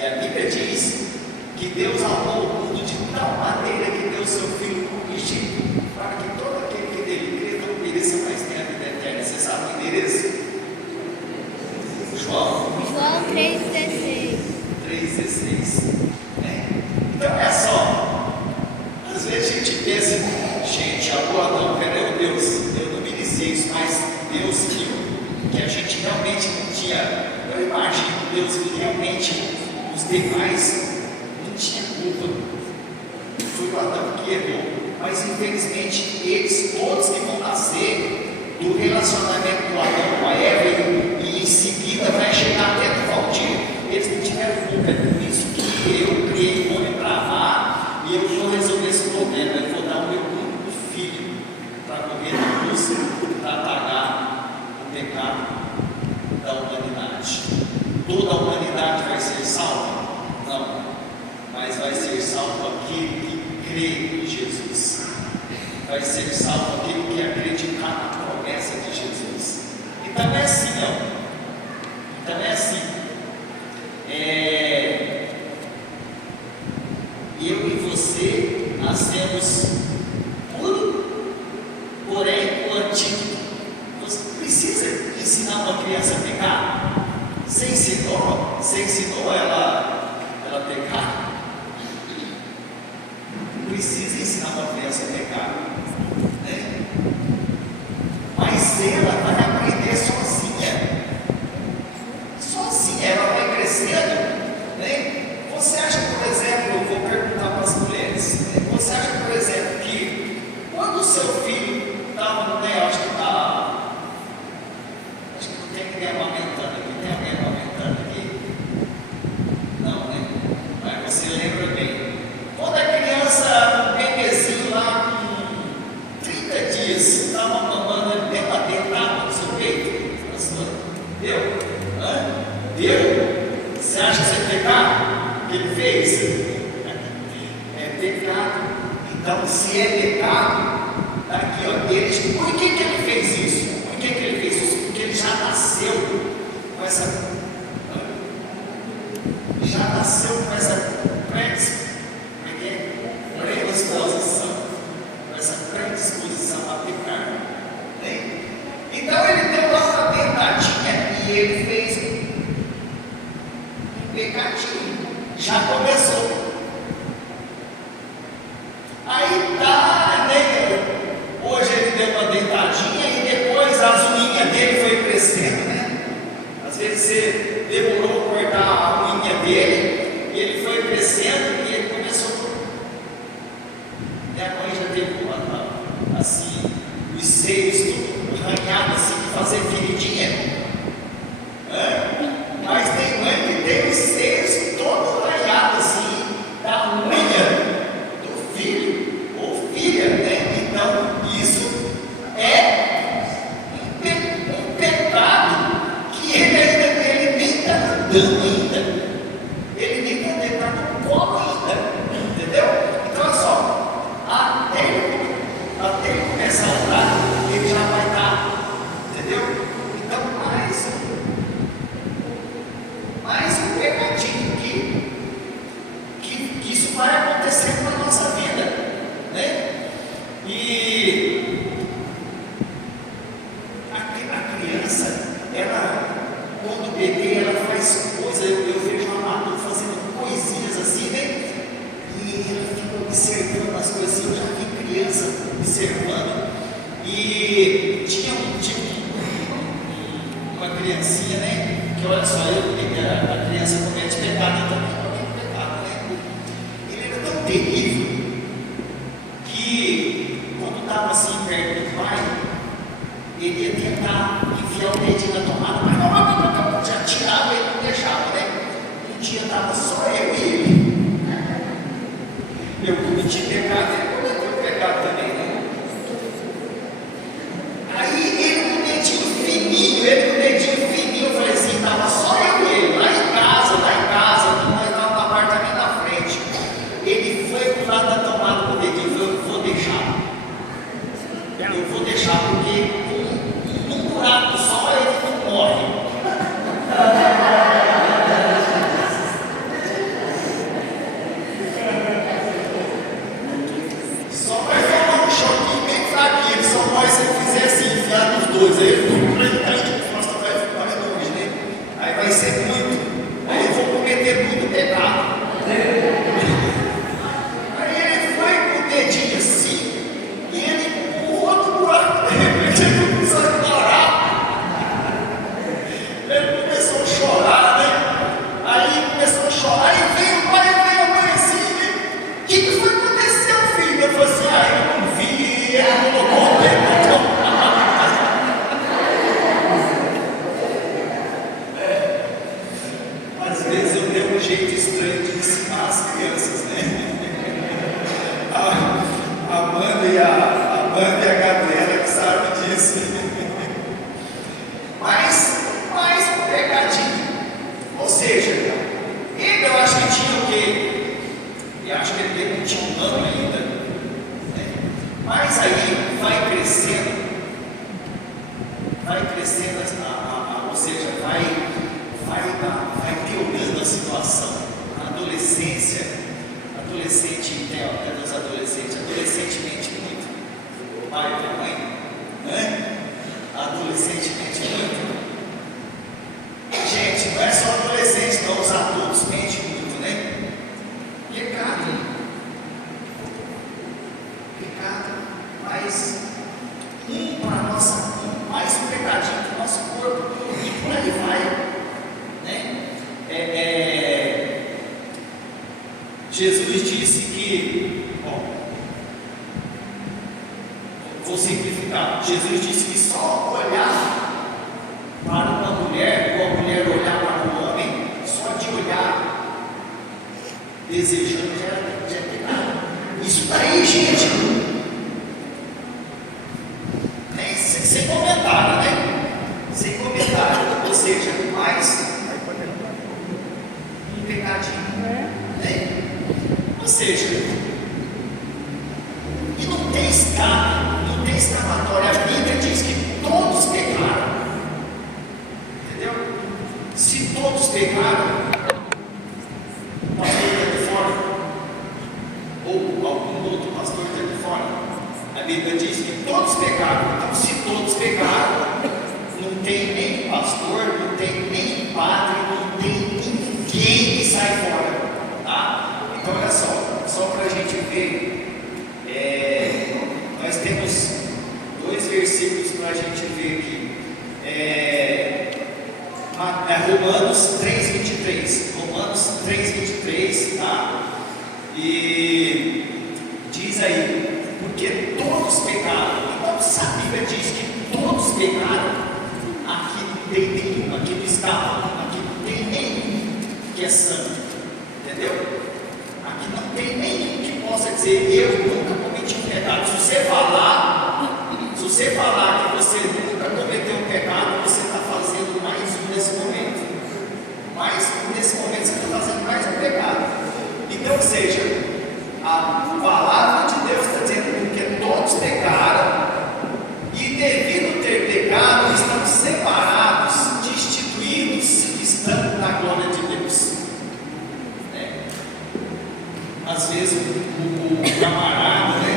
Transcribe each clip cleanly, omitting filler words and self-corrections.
E a Bíblia diz que Deus amou o mundo de tal maneira que deu seu Filho unigênito, para que todo aquele que dele crê não pereça, mas tenha a vida eterna. Você sabe o endereço? João 3,16. 3,16. Então é só. Às vezes a gente pensa, gente, agora não, peraí, Deus, eu não merecia isso, mas Deus viu que a gente realmente não tinha. Eu imagino Deus que realmente os demais não tinham culpa. Foi o Adão que errou, mas infelizmente eles todos que vão nascer do relacionamento do Adão com a Eva e em seguida vai chegar até do Valdir, eles não tiveram culpa. É por isso que eu criei um homem para amar e eu vou resolver esse problema. Eu vou dar o meu único filho para morrer na cruz, para pagar o pecado da humanidade. Toda a humanidade vai ser salva? Não, mas vai ser salvo aquele que crê em Jesus, vai ser salvo aquele que acreditar na promessa de Jesus. Então é assim, ó. Então é assim. Eu e você nascemos puro, porém o antigo. Você precisa ensinar uma criança a pecar? Você ensinou ela a pecar? Precisa ensinar uma criança a pecar, né? Mas ela vai aprender sozinha, ela vai crescendo, né? Você acha, por exemplo, eu vou perguntar para as mulheres, né? Você acha, por exemplo, que quando o seu filho estava, né? Acho que não tem ninguém amamentando aqui, tem alguém amamentando aqui? Não, né? Mas você lembra bem. Quando a criança, um bebezinho lá com 30 dias, estava mamando, deu uma dentada no seu peito, deu? Deu? Você acha que isso é pecado? O que ele fez? É pecado. Então, se é pecado, está aqui, ó. Por que ele fez isso? Por que ele fez isso? Porque ele já nasceu com essa. Predisposição, com essa predisposição a pecar, né? Então ele deu lá uma tentadinha e ele fez um pecadinho, já começou. Aí tá, né? Hoje ele deu uma deitadinha e depois as unhas dele foi crescendo, né? Às vezes você demorou a cortar a unha dele e ele foi crescendo e ele começou. Minha mãe já teve assim, os seios tudo arranhado assim, de fazer feridinha. Mas tem mãe que tem os seios todo arranhado assim, da unha do filho ou filha, né? Então isso é um pecado que ele nem está andando ainda, ele nem está no colo ainda, entendeu? Então é só. Até ele começar a andar, ele já vai estar, entendeu? Então, mais um pecadinho que isso vai acontecer na nossa vida, né? E a criança, quando bebê, ela faz coisas, eu vejo uma madura fazendo coisinhas assim, né? E ela fica observando as coisas assim. Eu já vi criança observando. E tinha uma criancinha, né? Que olha só, a criança comete pecado, então comete pecado, né? Ele era tão terrível que quando estava assim perto do pai, ele ia tentar enfiar o dedinho na tomada, mas já tirava e não deixava, né? Um dia estava só eu e ele. Eu cometi pecado, ele cometeu pecado também, né? Aí ele com o dedinho fininho, eu falei assim, estava só eu e ele, lá em casa, nós estávamos no apartamento na frente. Ele foi pro lado da tomada com o dedinho, eu vou deixar porque num buraco só ele não morre. jeito estranho de ensinar as crianças, né? A Amanda e a Gabriela que sabem disso. Mas um pecadinho. Ou seja, ele, eu acho que tinha o quê? Eu acho que ele não tinha um ano ainda. Né? Mas aí vai crescendo, ou seja, vai piorando a situação. A adolescente, cadê os adolescentes? Adolescente mente muito. Pai e mãe, né? Adolescente mente muito. Gente, não é só adolescente, não, os adultos mentem muito, né? Pecado, mais mais um pecadinho para o nosso corpo, e por aí vai, né? Jesus disse que, vou simplificar, Jesus disse que só olhar para uma mulher, ou a mulher olhar para um homem, só de olhar, desejando, já é pecado. Isso daí, gente, sem comentário, né? Sem comentário, ou seja, mais um pecadinho, né? Ou seja, e não tem escapatória. A Bíblia diz que todos pecaram, entendeu? Se todos pecaram, o pastor está de fora, ou algum outro pastor está de fora. A Bíblia diz que todos pecaram. Então, se todos pecaram, não tem nem pastor, não tem nem padre, não tem ninguém que sai fora, tá? Então, olha só para a gente ver, nós temos 2 versículos para a gente ver aqui. Romanos 3:23. Romanos 3:23, tá? E diz aí, porque todos pecaram. Então, se a Bíblia diz que todos pecaram, aqui não tem nenhum, aqui não está, aqui não tem nenhum que é santo, entendeu? Aqui não tem nenhum que possa dizer, eu nunca cometi um pecado. Se você falar que você nunca cometeu um pecado, você está fazendo mais um nesse momento. Nesse momento você está fazendo mais um pecado. Então, ou seja, a palavra de Deus está dizendo que todos pecaram, e devido ter pecado, estão separados, destituídos, estando na glória de Deus. Às vezes o camarada,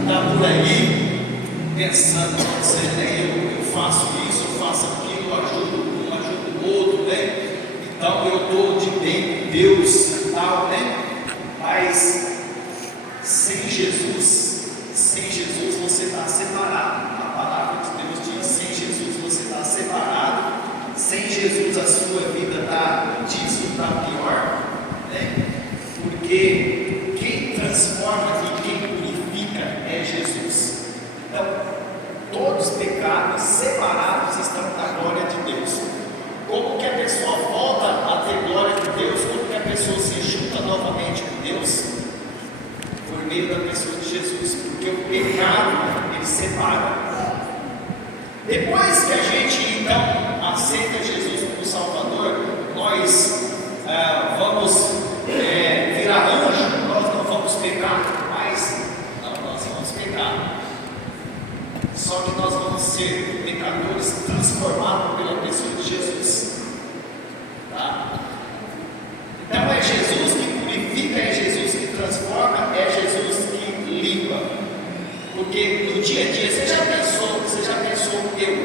está por aí pensando, eu faço isso, eu faço aquilo, eu ajudo um, ajudo o outro, então eu estou de bem com Deus e tal, mas sem Jesus você está separado. A palavra de Deus diz: sem Jesus você está separado, sem Jesus a sua vida está pior, porque quem transforma e quem purifica é Jesus. Então, todos pecados separados estão na glória de Deus. Como que a pessoa volta a ter glória de Deus? Como que a pessoa se junta novamente com Deus? Por meio da pessoa de Jesus, porque o pecado ele separa. Depois que a gente então aceita Jesus como Salvador, nós vamos virar anjo, nós não vamos pecar mais. Não, nós vamos pecar. Só que nós vamos ser pecadores transformados pela pessoa de Jesus. Tá? Então é Jesus que purifica, é Jesus que transforma, é Jesus que limpa. Porque no dia a dia, você já pensou eu,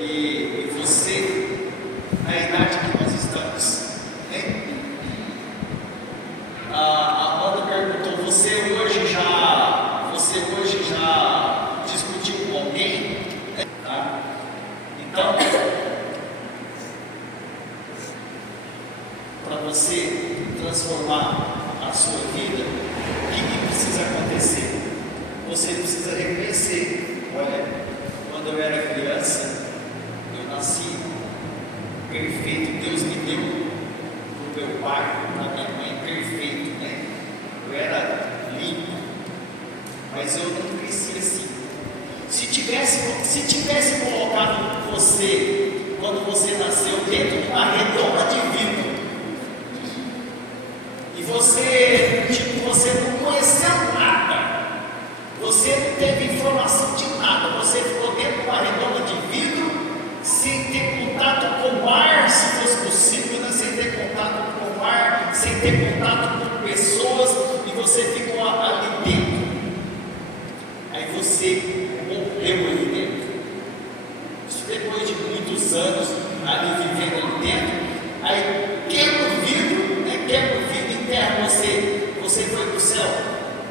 e você, na idade que nós estamos, a Amanda perguntou, você hoje já discutiu com alguém? Tá? Então, para você transformar a sua vida, o que precisa acontecer? Você precisa reconhecer, olha, quando eu era criança, eu nasci perfeito, Deus me deu o meu pai, da minha mãe, perfeito, né? Eu era limpo, mas eu não cresci assim. Se tivesse colocado você, quando você nasceu, dentro de uma redoma de vidro, e você não conheceu nada, você não teve informação de nada, você ficou dentro de uma redoma de vidro, sem ter contato com o ar, se fosse possível, né? Sem ter contato com o ar, sem ter contato com pessoas, e você ficou ali dentro. Aí você morreu ali dentro. Isso depois de muitos anos ali vivendo ali dentro, aí quebra o vidro, né? Quebra o vidro e enterra você. Você foi para o céu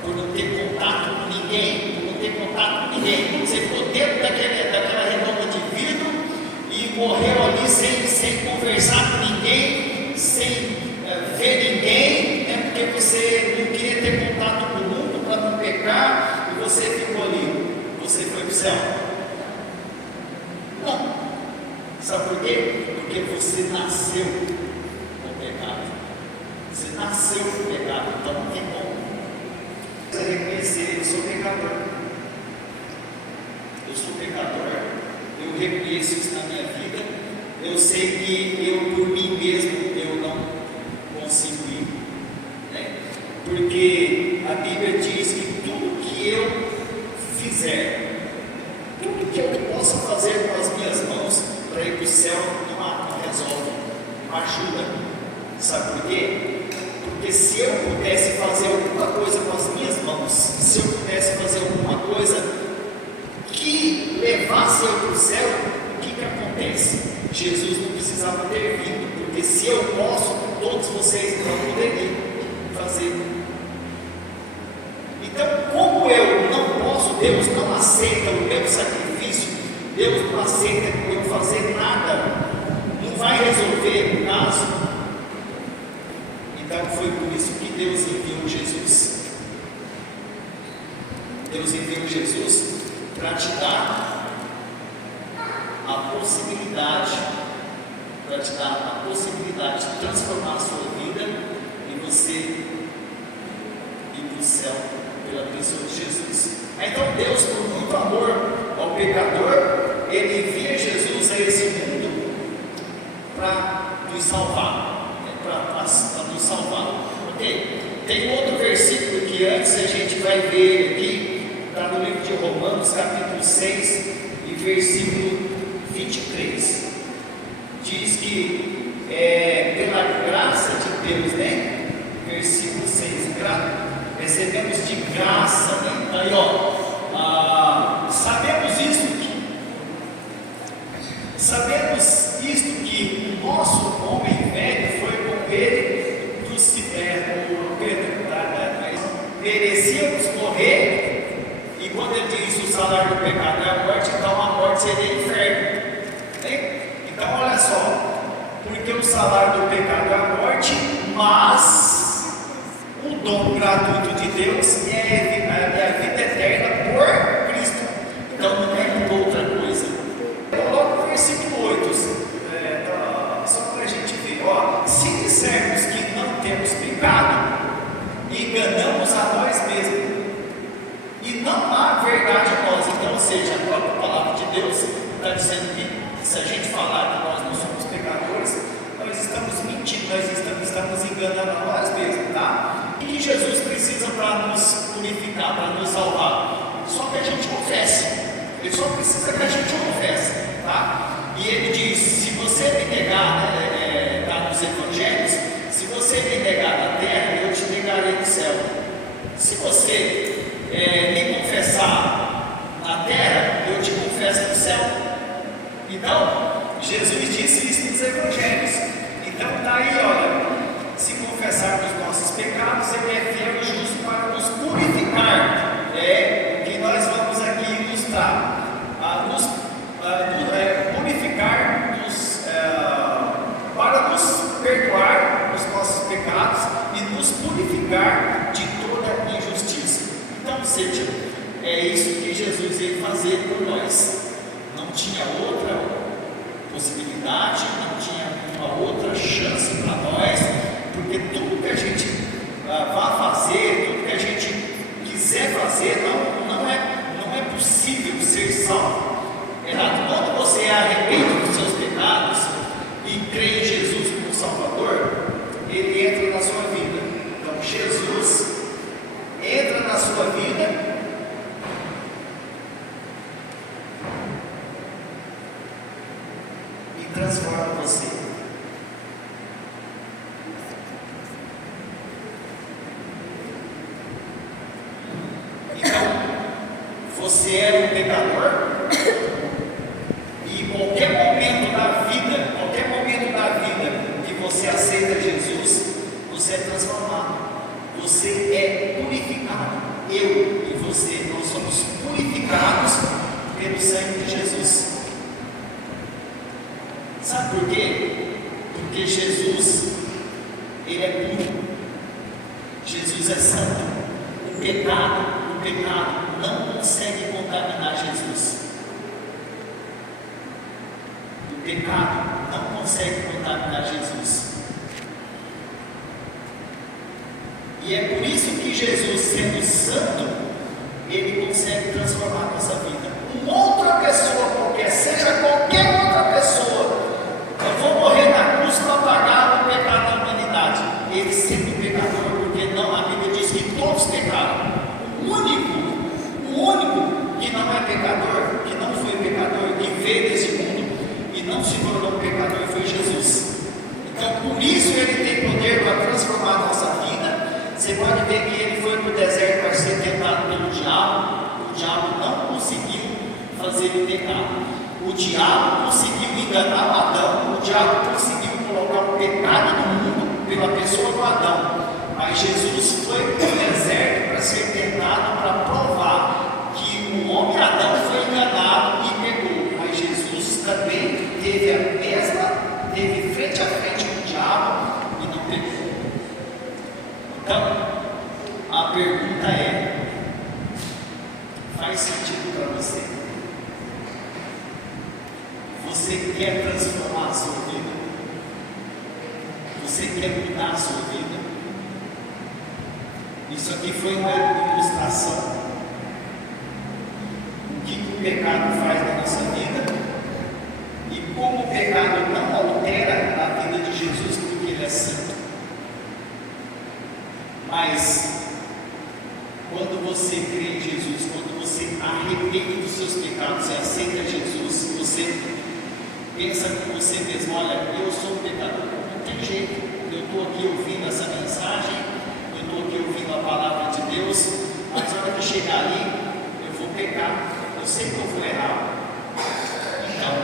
por não ter contato com ninguém, por não ter contato com ninguém. Você ficou dentro daquela redoma de vidro e morreu ali sem conversar com ninguém, sem ver ninguém, né? Porque você não queria ter contato com o mundo para não pecar, e você ficou ali. Você foi para o céu? Não. Sabe por quê? Porque você nasceu com pecado. Você nasceu com pecado, então não tem como. Você reconhecer, eu sou pecador. Eu sou pecador. Eu reconheço isso na minha vida. Eu sei que eu, por mim mesmo, eu não consigo ir, né? Porque a Bíblia diz que tudo que eu fizer, tudo que eu possa fazer com as minhas mãos para ir para o céu, não resolve, não ajuda. Sabe por quê? Porque se eu pudesse fazer alguma coisa com as minhas mãos, se eu pudesse fazer alguma coisa que levasse eu para o céu, o que acontece? Jesus não precisava ter vindo, porque se eu posso, todos vocês não poderiam fazer. Então, como eu não posso, Deus não aceita o meu sacrifício, Deus não aceita eu fazer nada, não vai resolver o caso. Então foi por isso que Deus enviou Jesus. Deus enviou Jesus para te dar a possibilidade, de transformar a sua vida e você ir para o céu pela pessoa de Jesus. Então Deus, por muito amor ao pecador, Ele envia Jesus a esse mundo para nos salvar, para nos salvar. Ok? Tem outro versículo que antes a gente vai ver aqui, está no livro de Romanos, capítulo 6, e versículo 23. Diz que pela graça de Deus, né? Versículo 6, recebemos de graça, né? Aí, ó, sabemos isto que o nosso homem velho foi com ele merecíamos morrer, e quando ele diz o salário do pecado é a morte, então a morte seria inferno, né? Então olha só, porque o salário do pecado é a morte, mas o dom gratuito de Deus é a vida eterna por Cristo. Então não é por outra coisa. Coloca o versículo 8, só para a gente ver. Ó, se dissermos que não temos pecado, enganamos a nós mesmos, e não há verdade em nós. Então, ou seja, a própria palavra de Deus está dizendo que se a gente falar que nós não somos pecadores, nós estamos mentindo, nós estamos enganando a nós mesmos, tá? E que Jesus precisa para nos purificar, para nos salvar? Só que a gente confesse. Ele só precisa que a gente confesse, tá? E ele diz: se você me negar, tá nos evangelhos, se você me negar na terra, eu te negarei no céu. Se você me confessar na terra, eu te confesso no céu. Então, Jesus disse isso nos evangelhos. Então está aí, olha, se confessarmos nossos pecados, Ele é fiel e justo para nos purificar. Que nós vamos aqui ilustrar, purificar, para nos perdoar os nossos pecados e nos purificar de toda injustiça. Então, ou seja, é isso que Jesus veio fazer por nós. Não tinha outra possibilidade, não tinha uma outra chance para nós, ele entra na sua vida. Então Jesus entra na sua vida e transforma você. Então, você era um pecador e em qualquer momento da vida que você aceita Jesus, você é transformado, você é purificado. Eu e você, nós somos purificados pelo sangue de Jesus. Sabe por quê? Porque Jesus, ele é puro, Jesus é santo. O pecado não consegue contaminar Jesus. O pecado não consegue contaminar Jesus. E é por isso que Jesus, sendo santo, ele consegue transformar a nossa vida. Uma outra pessoa qualquer, seja qualquer outra pessoa, eu vou morrer na cruz para pagar o pecado da humanidade. Ele sendo pecador, porque não, a Bíblia diz que todos pecaram. O único que não é pecador, que não foi pecador, que veio desse mundo e não se tornou pecador, foi Jesus. Então, por isso ele tem poder para transformar a nossa vida. Você pode ver que ele foi para o deserto para ser tentado pelo diabo. O diabo não conseguiu fazer ele pecar. O diabo conseguiu enganar o Adão. O diabo conseguiu colocar o pecado no mundo pela pessoa do Adão. Mas Jesus foi para o deserto para ser tentado, para provar que o homem Adão foi enganado e pecou. Mas Jesus também teve frente a frente com o diabo e não pecou. Então, a pergunta é: faz sentido para você? Você quer transformar a sua vida? Você quer mudar a sua vida? Isso aqui foi uma ilustração. O que o pecado faz na nossa vida e como o pecado não altera a vida de Jesus, porque ele é santo. Mas quando você crê em Jesus, quando você arrepende dos seus pecados e aceita Jesus, você pensa com você mesmo: olha, eu sou um pecador, não tem jeito. Eu estou aqui ouvindo essa mensagem, eu estou aqui ouvindo a palavra de Deus, mas na hora que chegar ali, eu vou pecar, eu sei que eu vou errar. Então,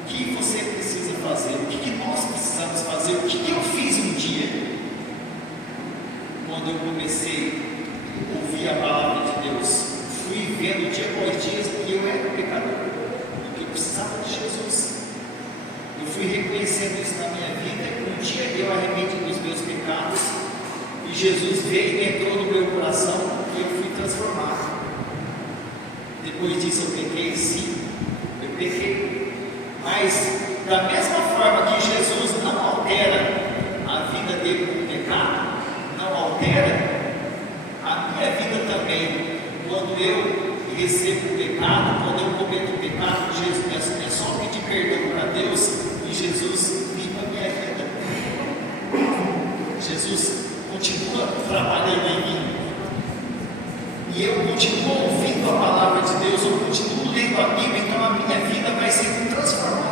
o que você precisa fazer? O que nós precisamos fazer? O que eu fiz um dia? Quando eu comecei a ouvir a palavra de Deus, fui vendo dia após dia que eu era um pecador, que eu precisava de Jesus. Eu fui reconhecendo isso na minha vida, e um dia eu arrependi dos meus pecados, e Jesus veio e entrou no meu coração, e eu fui transformado. Depois disso eu pequei, sim, eu pequei. Mas da mesma forma que Jesus não altera a vida dele com o pecado, não altera a minha vida também. Quando eu recebo o pecado, quando eu cometo o pecado, Jesus é só pedir perdão para Deus e Jesus limpa a minha vida. Jesus continua trabalhando em mim e eu continuo ouvindo a palavra de Deus, eu continuo lendo a Bíblia, então a minha vida vai sendo transformada.